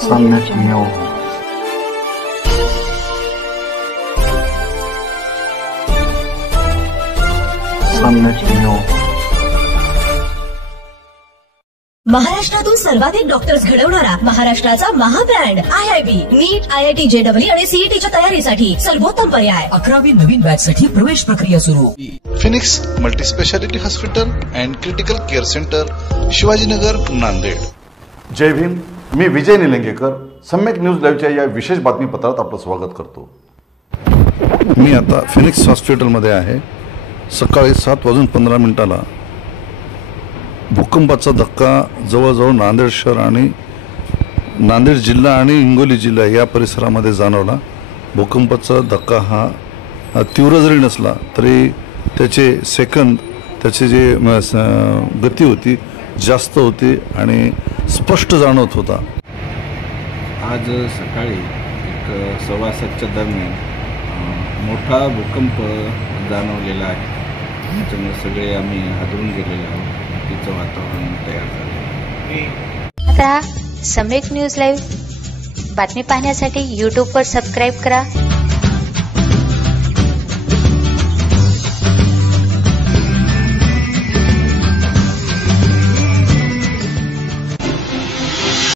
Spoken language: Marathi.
सम्यक न्यूज महाराष्ट्रातून सर्वाधिक डॉक्टर्स घडवणारा महाराष्ट्राचा महाब्रँड IIB नीट IIT JEE आणि CETच्या तयारीसाठी सर्वोत्तम पर्याय 11वी नवीन बॅच साठी प्रवेश प्रक्रिया सुरू। Phoenix Multispeciality Hospital and Critical Care Centre, Shivajinagar, Nanded. जय भीम। मी विजय निलंगेकर सम्यक न्यूज लाईव्हच्या या विशेष बातमीपत्रात आपलं स्वागत करतो। मी आता फिनिक्स हॉस्पिटलमध्ये आहे। सकाळी 7:15 भूकंपाचा धक्का जवळजवळ नांदेड शहर आणि नांदेड जिल्हा आणि हिंगोली जिल्हा या परिसरामध्ये जाणवला। भूकंपाचा धक्का हा तीव्र जरी नसला तरी त्याचे सेकंद, त्याचे जे गती होती जास्त होती आणि स्पष्ट जाणवत होता। आज सकाळी 6:15च्या दरम्यान मोठा भूकंप जाणवलेला आहे। त्यामुळे सगळे आम्ही हादरून गेलेलो आहोत। तिचं वातावरण तयार झालं। आता सम्यक न्यूज लाईव्ह बातमी पाहण्यासाठी YouTube वर सबस्क्राईब करा।